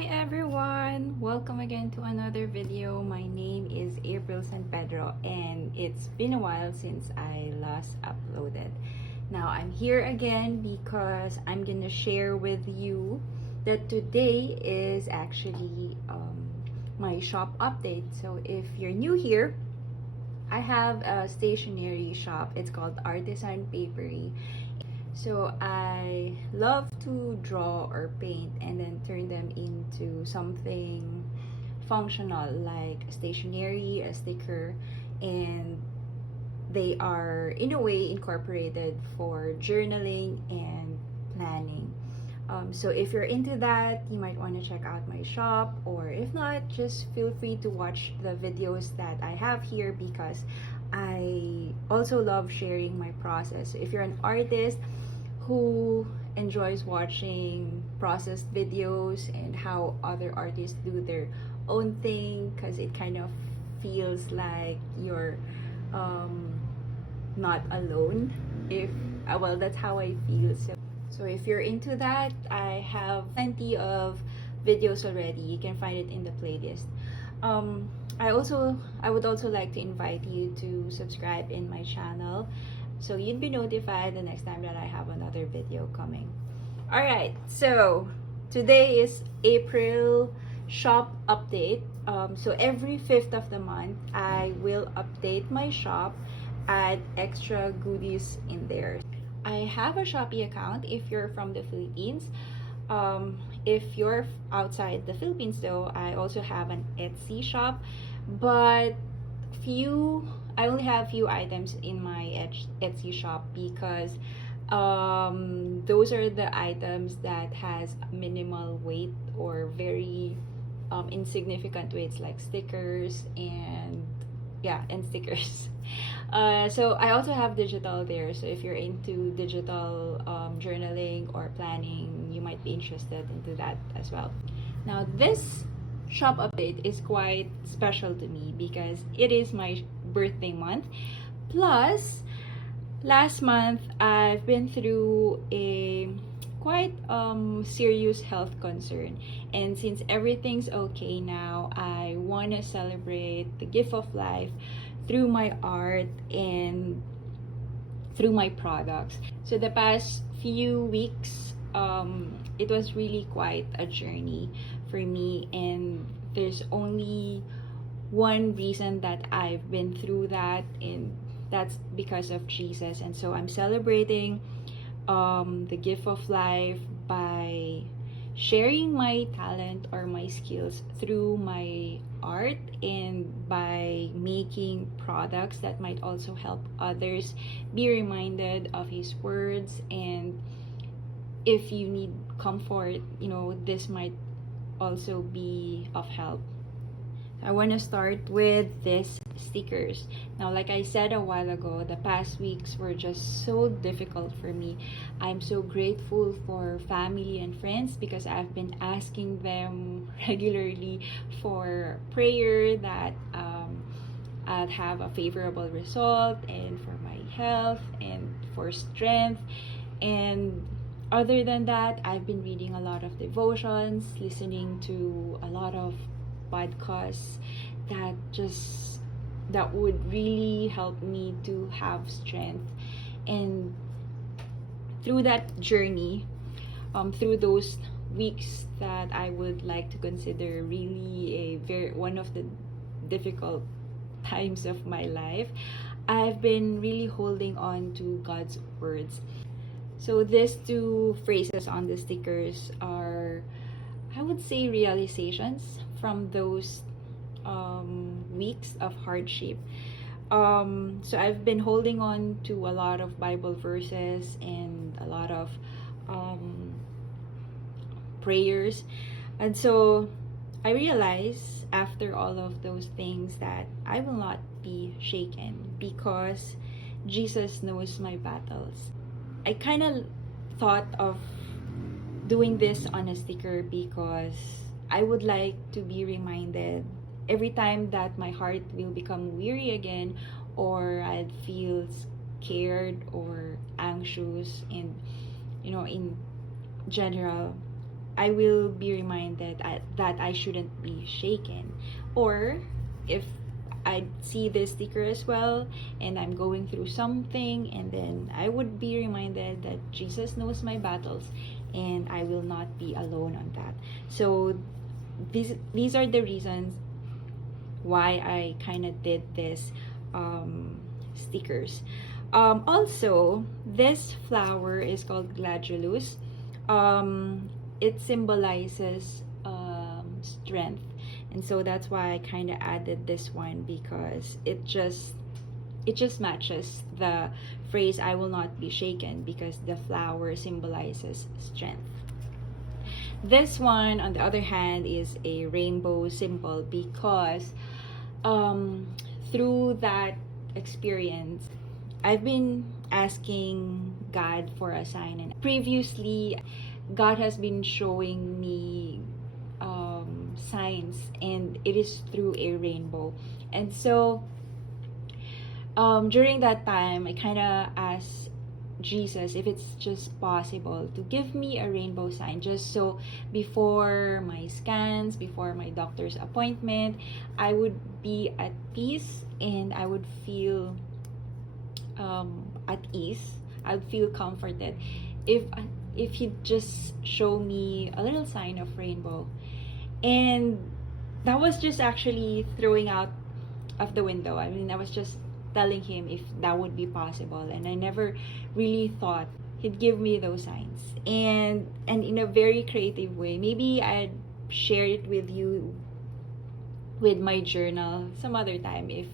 Hi everyone! Welcome again to another video. My name is April San Pedro and it's been a while since I last uploaded. Now I'm here again because I'm gonna share with you that today is actually my shop update. So if you're new here, I have a stationery shop. It's called Artisan Paperie. So I love to draw or paint and then turn them into something functional like stationery, a sticker, and they are in a way incorporated for journaling and planning. So if you're into that, you might want to check out my shop, or if not, just feel free to watch the videos that I have here because I also love sharing my process. So if you're an artist who enjoys watching processed videos and how other artists do their own thing, because it kind of feels like you're not alone, if well, that's how I feel. So if you're into that, I have plenty of videos already. You can find it in the playlist. I would also like to invite you to subscribe in my channel so you'd be notified the next time that I have another video coming. Alright, so today is April shop update. So every 5th of the month, I will update my shop, add extra goodies in there. I have a Shopee account if you're from the Philippines. If you're outside the Philippines though, I also have an Etsy shop, but I only have few items in my Etsy shop because those are the items that has minimal weight or very insignificant weights, like stickers and stickers. So I also have digital there, so if you're into digital journaling or planning, you might be interested into that as well. Now this shop update is quite special to me because it is my birthday month, plus last month I've been through a quite serious health concern, and since everything's okay now, I want to celebrate the gift of life through my art and through my products. So the past few weeks, it was really quite a journey for me, and there's only one reason that I've been through that, and that's because of Jesus. And so I'm celebrating the gift of life by sharing my talent or my skills through my art and by making products that might also help others be reminded of his words. And if you need comfort, this might also be of help. I want to start with these stickers. Now, like I said a while ago, the past weeks were just so difficult for me. I'm so grateful for family and friends because I've been asking them regularly for prayer that I'll have a favorable result, and for my health and for strength. And other than that, I've been reading a lot of devotions, listening to a lot of podcasts that would really help me to have strength. And through that journey, through those weeks that I would like to consider really one of the difficult times of my life, I've been really holding on to God's words. So these two phrases on the stickers are, I would say, realizations from those weeks of hardship. So I've been holding on to a lot of Bible verses and a lot of prayers. And so I realized after all of those things that I will not be shaken because Jesus knows my battles. I kind of thought of doing this on a sticker because I would like to be reminded every time that my heart will become weary again, or I'd feel scared or anxious, and in general, I will be reminded that I shouldn't be shaken. Or if I see this sticker as well and I'm going through something, and then I would be reminded that Jesus knows my battles and I will not be alone on that. So these are the reasons why I kind of did this stickers. Also, this flower is called gladulus. It symbolizes strength, and so that's why I kind of added this one, because it just matches the phrase "I will not be shaken," because the flower symbolizes strength. This one, on the other hand, is a rainbow symbol, because through that experience, I've been asking God for a sign, and previously God has been showing me signs, and it is through a rainbow. And so during that time, I kind of asked Jesus if it's just possible to give me a rainbow sign, just so before my scans, before my doctor's appointment, I would be at peace and I would feel at ease. I'd feel comforted if he'd just show me a little sign of rainbow. And that was just actually throwing out of the window. I mean, I was just telling him if that would be possible, and I never really thought he'd give me those signs. And in a very creative way, maybe I'd share it with you with my journal some other time, if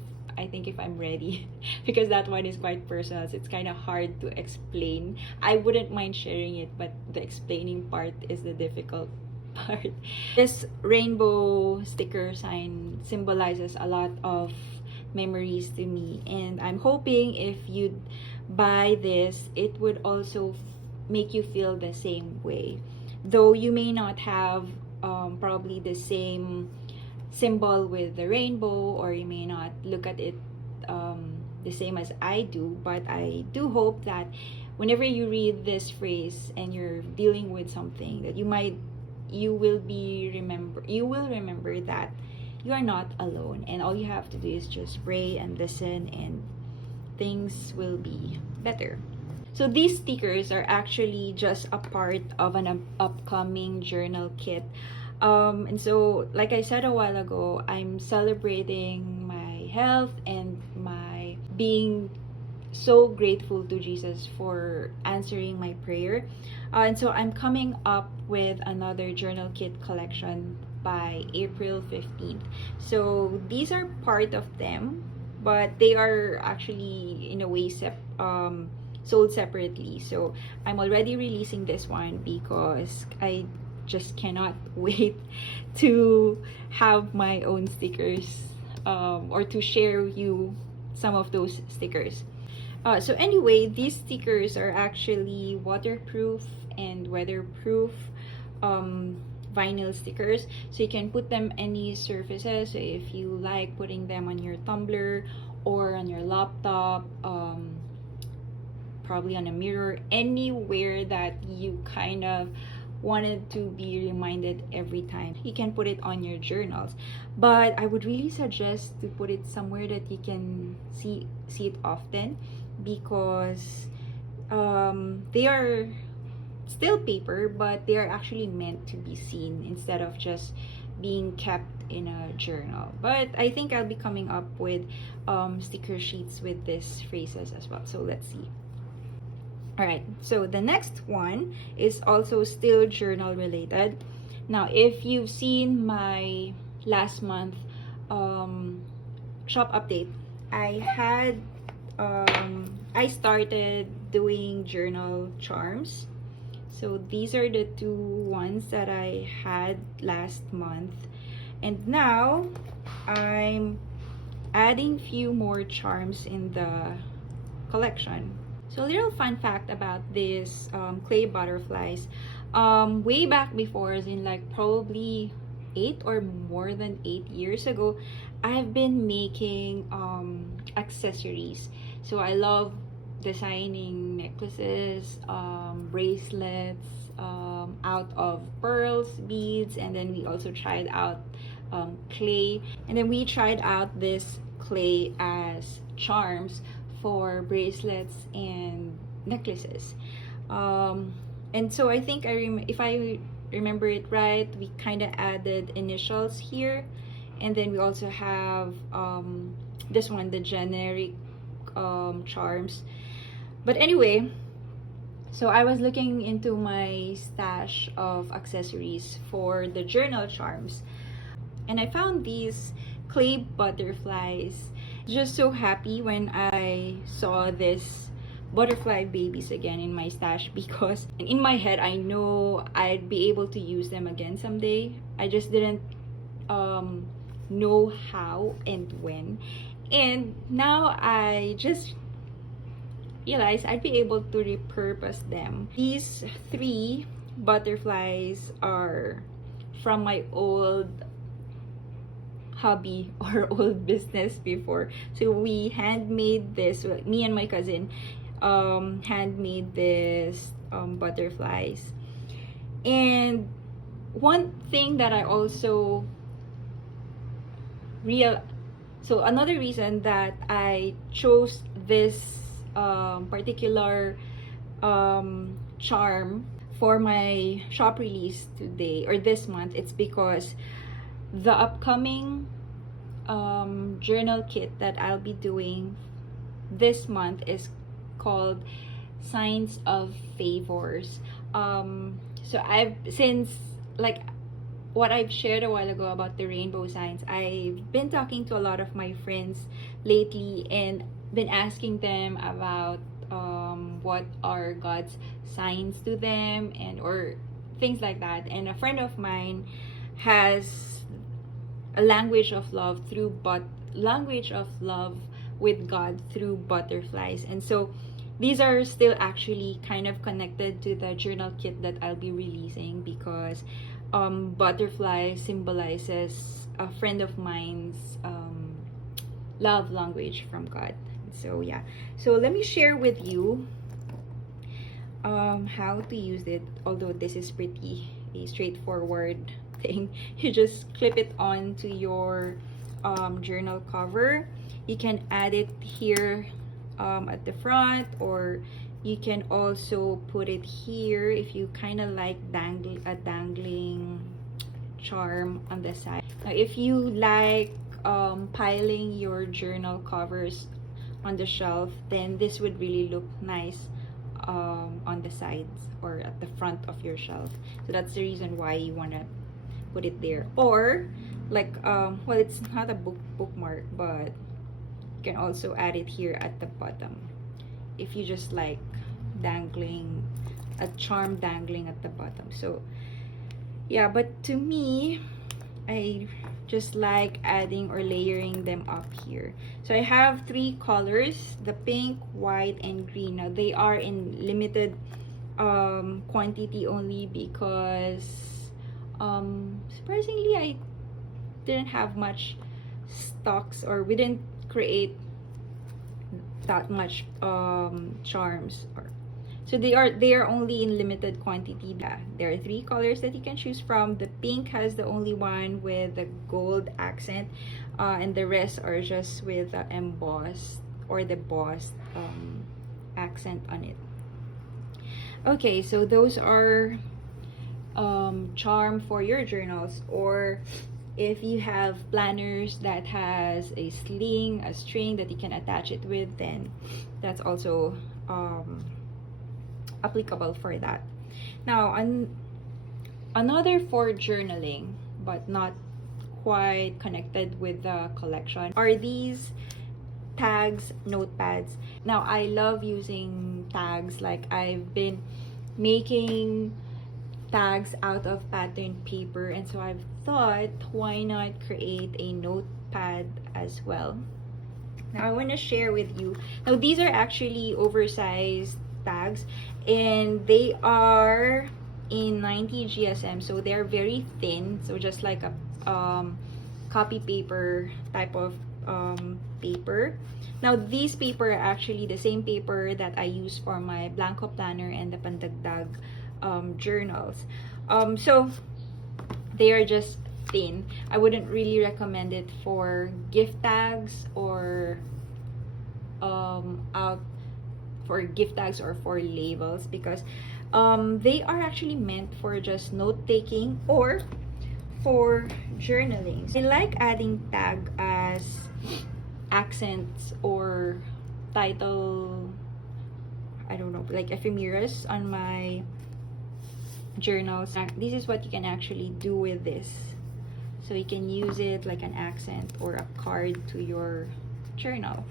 I'm ready, because that one is quite personal, so it's kind of hard to explain. I wouldn't mind sharing it, but the explaining part is the difficult part. This rainbow sticker sign symbolizes a lot of memories to me, and I'm hoping if you buy this, it would also make you feel the same way. Though you may not have probably the same symbol with the rainbow, or you may not look at it the same as I do, but I do hope that whenever you read this phrase and you're dealing with something, that you will remember that you are not alone, and all you have to do is just pray and listen, and things will be better. So these stickers are actually just a part of an upcoming journal kit. And so, like I said a while ago, I'm celebrating my health and my being so grateful to Jesus for answering my prayer. And so I'm coming up with another journal kit collection by April 15th. So these are part of them, but they are actually in a way sold separately. So I'm already releasing this one because I just cannot wait to have my own stickers, or to share you some of those stickers. So anyway, these stickers are actually waterproof and weatherproof vinyl stickers, so you can put them any surfaces. So if you like putting them on your tumbler or on your laptop, probably on a mirror, anywhere that you kind of wanted to be reminded every time, you can put it on your journals. But I would really suggest to put it somewhere that you can see it often, because they are still paper, but they are actually meant to be seen instead of just being kept in a journal. But I think I'll be coming up with sticker sheets with these phrases as well, so let's see. Alright, so the next one is also still journal related. Now, if you've seen my last month shop update, I started doing journal charms. So these are the two ones that I had last month, and now I'm adding few more charms in the collection. So a little fun fact about this clay butterflies, way back before, as in like probably 8 or more than 8 years ago, I've been making accessories. So I love, designing necklaces, bracelets, out of pearls, beads, and then we also tried out clay, and then we tried out this clay as charms for bracelets and necklaces. And so I think if I remember it right, we kind of added initials here, and then we also have this one, the generic charms. But anyway, so I was looking into my stash of accessories for the journal charms, and I found these clay butterflies. Just so happy when I saw this butterfly babies again in my stash, because in my head I know I'd be able to use them again someday. I just didn't know how and when, and now I just realized I'd be able to repurpose them. These 3 butterflies are from my old hobby or old business before. So we handmade this, well, me and my cousin handmade this butterflies. And one thing that I also so another reason that I chose this particular charm for my shop release today or this month, it's because the upcoming journal kit that I'll be doing this month is called Signs of Favors. So since like what I've shared a while ago about the rainbow signs, I've been talking to a lot of my friends lately and been asking them about what are God's signs to them, and or things like that. And a friend of mine has a language of love with God through butterflies. And so these are still actually kind of connected to the journal kit that I'll be releasing, because butterfly symbolizes a friend of mine's love language from God. So yeah, so let me share with you how to use it, although this is pretty a straightforward thing. You just clip it onto your journal cover. You can add it here at the front, or you can also put it here if you kind of like a dangling charm on the side. Now if you like piling your journal covers on the shelf, then this would really look nice on the sides or at the front of your shelf. So that's the reason why you want to put it there. Or like well, it's not a bookmark, but you can also add it here at the bottom if you just like dangling a charm dangling at the bottom. So yeah, but to me, I just like adding or layering them up here. So I have 3 colors, the pink, white, and green. Now they are in limited quantity only, because surprisingly I didn't have much stocks, or we didn't create that much charms, or so they are only in limited quantity. Yeah, there are 3 colors that you can choose from. The pink has the only one with the gold accent, and the rest are just with the embossed or the bossed accent on it. Okay, so those are charm for your journals, or if you have planners that has a sling, a string that you can attach it with, then that's also applicable for that. Now, another for journaling, but not quite connected with the collection, are these tags notepads. Now, I love using tags. Like, I've been making tags out of patterned paper, and so I've thought, why not create a notepad as well? Now I want to share with you. Now these are actually oversized tags, and they are in 90 GSM, so they're very thin, so just like a copy paper type of paper. Now, these paper are actually the same paper that I use for my Blanco Planner and the Pandagdag journals. So, they are just thin. I wouldn't really recommend it for gift tags or for gift tags or for labels, because they are actually meant for just note-taking or for journaling. I like adding tag as accents or title, I don't know, like ephemeris on my journals. This is what you can actually do with this. So you can use it like an accent or a card to your journal.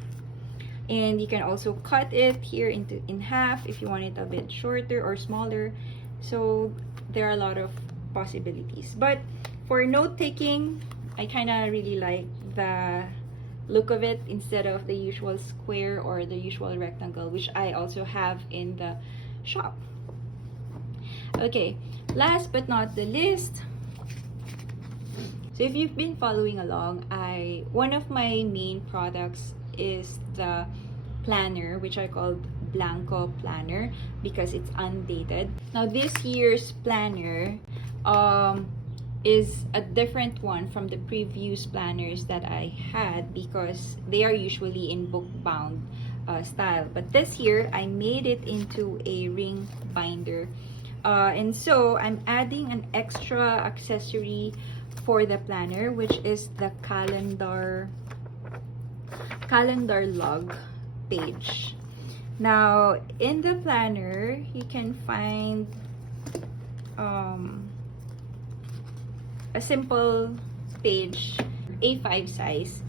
And you can also cut it here in half if you want it a bit shorter or smaller. So there are a lot of possibilities. But for note-taking, I kind of really like the look of it instead of the usual square or the usual rectangle, which I also have in the shop. Okay, last but not the least, so if you've been following along, one of my main products is the planner, which I called Blanco Planner because it's undated. Now, this year's planner is a different one from the previous planners that I had because they are usually in book bound style. But this year, I made it into a ring binder. And so, I'm adding an extra accessory for the planner, which is the calendar log page. Now, in the planner, you can find a simple page, A5 size.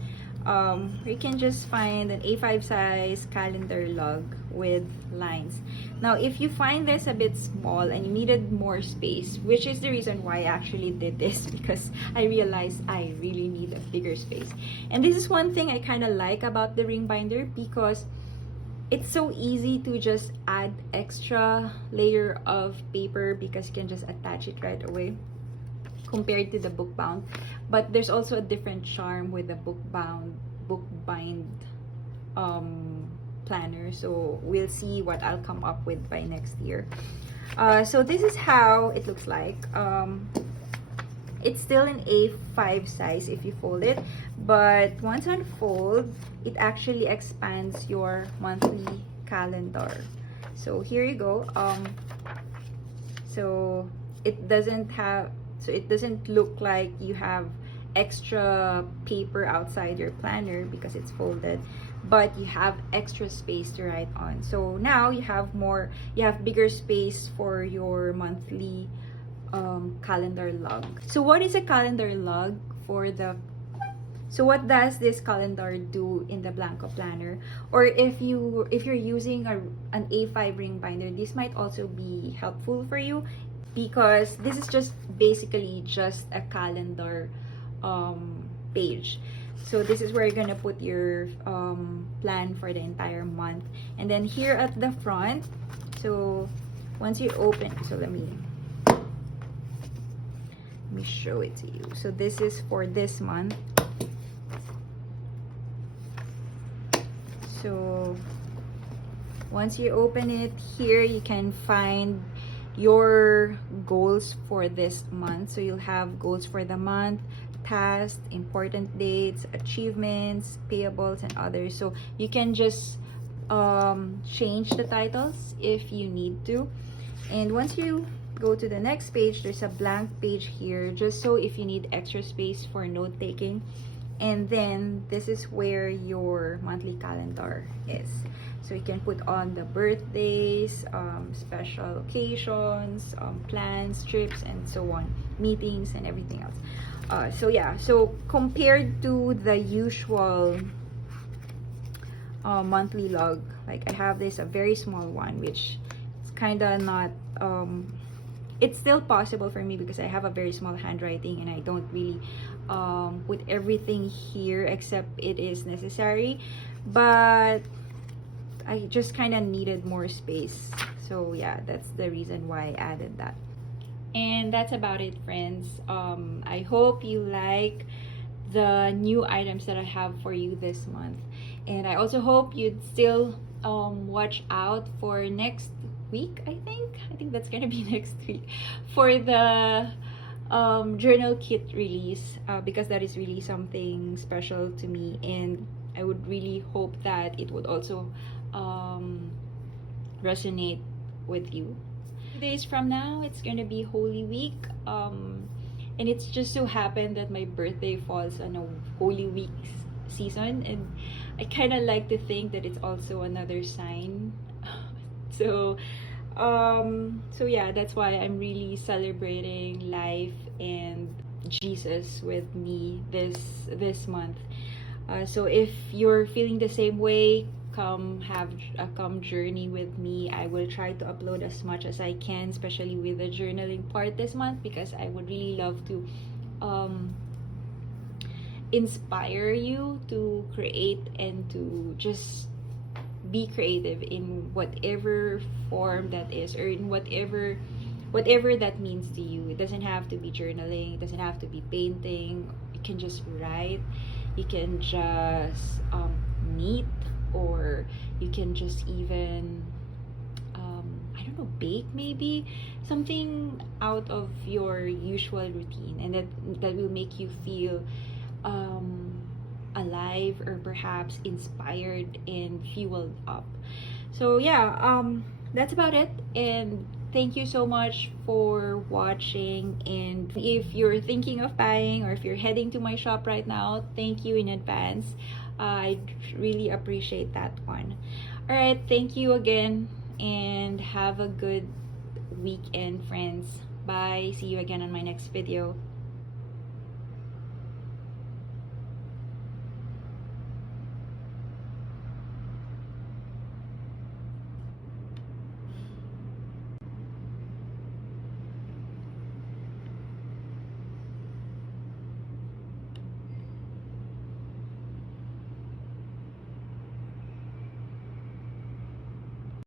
You can just find an A5 size calendar log with lines. Now, if you find this a bit small and you needed more space, which is the reason why I actually did this, because I realized I really need a bigger space. And this is one thing I kind of like about the ring binder, because it's so easy to just add extra layer of paper because you can just attach it right away compared to the book bound. But there's also a different charm with the book bind planner. So we'll see what I'll come up with by next year. So this is how it looks like. It's still an A5 size if you fold it, but once unfold, it actually expands your monthly calendar. So here you go. So it doesn't look like you have extra paper outside your planner because it's folded, but you have extra space to write on. So now you have bigger space for your monthly calendar log. So what is a calendar log so what does this calendar do in the Blanco planner? Or if you're using an A5 ring binder, this might also be helpful for you, because this is just basically just a calendar page. So this is where you're gonna put your plan for the entire month. And then here at the front, so once you open, so let me show it to you. So this is for this month. So once you open it, here you can find your goals for this month. So you'll have goals for the month, tasks, important dates, achievements, payables, and others. So you can just change the titles if you need to. And once you go to the next page, there's a blank page here, just so if you need extra space for note taking. And then this is where your monthly calendar is. So you can put on the birthdays, special occasions, plans, trips, and so on, meetings, and everything else. So yeah, so compared to the usual monthly log, like I have this a very small one, which is kind of not it's still possible for me because I have a very small handwriting and I don't really put everything here except it is necessary, but I just kind of needed more space. So yeah, that's the reason why I added that. And that's about it, friends. I hope you like the new items that I have for you this month. And I also hope you'd still watch out for next week. I think that's gonna be next week for the journal kit release, because that is really something special to me, and I would really hope that it would also resonate with you. 2 days from now, it's gonna be Holy Week, and it's just so happened that my birthday falls on a Holy Week season, and I kind of like to think that it's also another sign. So so yeah, that's why I'm really celebrating life and Jesus with me this month. So if you're feeling the same way, come journey with me. I will try to upload as much as I can, especially with the journaling part this month, because I would really love to inspire you to create and to just be creative in whatever form that is, or in whatever that means to you. It doesn't have to be journaling, it doesn't have to be painting. You can just write, you can just knit, or you can just even I don't know, bake, maybe something out of your usual routine, and that will make you feel alive, or perhaps inspired and fueled up. So yeah, that's about it, and thank you so much for watching. And if you're thinking of buying, or if you're heading to my shop right now, thank you in advance. I really appreciate that one. All right, thank you again, and have a good weekend, friends. Bye. See you again on my next video.